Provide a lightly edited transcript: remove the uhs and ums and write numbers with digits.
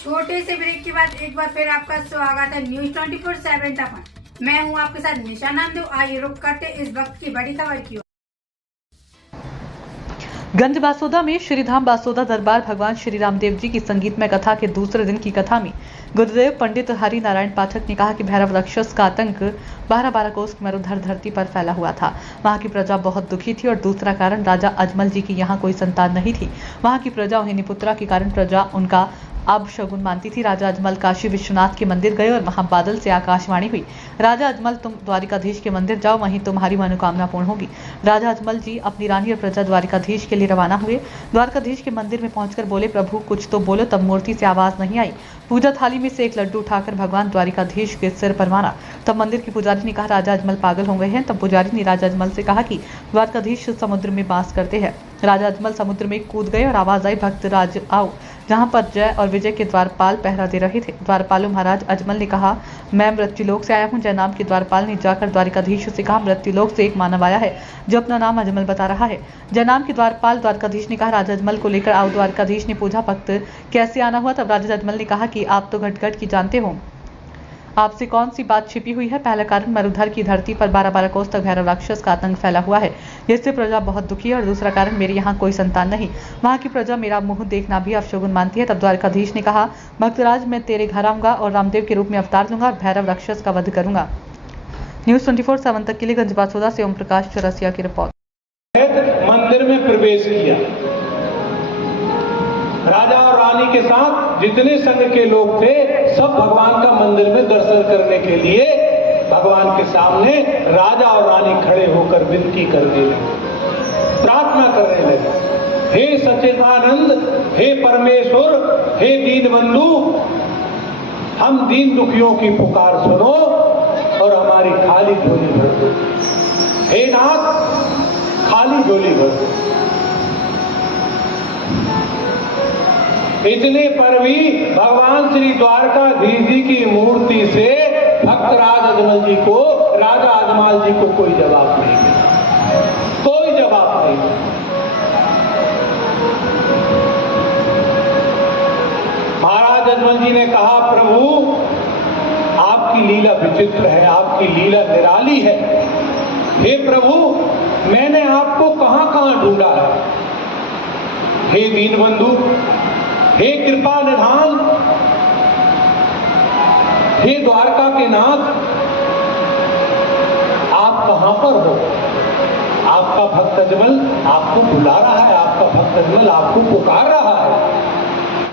छोटे से ब्रेक के बाद एक बार फिर आपका स्वागत है न्यूज 24/7 पर। मैं हूं आपके साथ निशा नंदू। आइए रुक करते इस वक्त की बड़ी खबर की ओर। गंज बासोदा में श्रीधाम बासोदा दरबार भगवान श्री रामदेव जी की संगीतमय कथा के दूसरे दिन की कथा में गुरुदेव पंडित हरि नारायण पाठक ने कहा कि भैरव राक्षस का आतंक 12 कोस मरुधर धरती पर फैला हुआ था। वहां की प्रजा बहुत दुखी थी और दूसरा कारण राजा अजमल जी की यहाँ कोई संतान नहीं थी। वहां की प्रजा उन्हें निपुत्रा के कारण प्रजा उनका अब शगुन मानती थी। राजा अजमल काशी विश्वनाथ के मंदिर गए और वहां बादल से आकाशवाणी हुई, राजा अजमल तुम द्वारिकाधीश के मंदिर जाओ, वहीं तुम्हारी मनोकामना पूर्ण होगी। राजा अजमल जी अपनी रानी और प्रजा द्वारिकाधीश के लिए रवाना हुए। द्वारकाधीश के मंदिर में पहुंचकर बोले, प्रभु कुछ तो बोलो। तब मूर्ति से आवाज नहीं आई। पूजा थाली में से एक लड्डू उठाकर भगवान द्वारिकाधीश के सिर पर मारा। तब मंदिर के पुजारी ने कहा, राजा अजमल पागल हो गए हैं। तब पुजारी ने राजा अजमल से कहा कि द्वारकाधीश समुद्र में वास करते हैं। राजा अजमल समुद्र में कूद गए और आवाज आई, भक्त राज आओ। जहां पर जय और विजय के द्वारपाल पहरा दे रहे थे। द्वारपालों महाराज अजमल ने कहा, मैं मृत्युलोक से आया हूं। जय नाम के द्वारपाल ने जाकर द्वारिकाधीश से कहा, मृत्युलोक से एक मानव आया है जो अपना नाम अजमल बता रहा है। जय नाम के द्वारपाल द्वारकाधीश ने कहा, राजा अजमल को लेकर आओ। द्वारकाधीश ने पूछा, भक्त कैसे आना हुआ? तब राजा अजमल ने कहा कि आप तो घट की जानते हो, आपसे कौन सी बात छिपी हुई है। पहला कारण, मरुधर की धरती पर 12 कोस तक भैरव राक्षस का आतंक फैला हुआ है, जिससे प्रजा बहुत दुखी है। और दूसरा कारण, मेरे यहाँ कोई संतान नहीं। वहाँ की प्रजा मेरा मुंह देखना भी अपशगुन मानती है। तब द्वारकाधीश ने कहा, भक्तराज मैं तेरे घर आऊंगा और रामदेव के रूप में अवतार लूंगा और भैरव राक्षस का वध करूंगा। न्यूज 24/7 तक के लिए गंज बासोदा से ओम प्रकाश चौरसिया की रिपोर्ट। मंदिर में प्रवेश किया, राजा और रानी के साथ जितने संघ के लोग थे सब भगवान का मंदिर में दर्शन करने के लिए भगवान के सामने राजा और रानी खड़े होकर विनती करने लगे, प्रार्थना करने लगे, हे सच्चिदानंद, हे परमेश्वर, हे दीन बंधु, हम दीन दुखियों की पुकार सुनो और हमारी खाली झोली भर दो। हे नाथ, खाली झोली भर दो। इतने पर भी भगवान श्री द्वारकाधीश जी की मूर्ति से भक्त राज अजमल जी को, राजा अजमल जी को कोई जवाब नहीं मिला, कोई जवाब नहीं। महाराज अजमल जी ने कहा, प्रभु आपकी लीला विचित्र है, आपकी लीला निराली है। हे प्रभु, मैंने आपको कहां कहां ढूंढा है। हे दीन बंधु, हे कृपा निधान, हे द्वारका के नाथ, आप कहां पर हो? आपका भक्त अजमल आपको बुला रहा है, आपका भक्त अजमल आपको पुकार रहा है।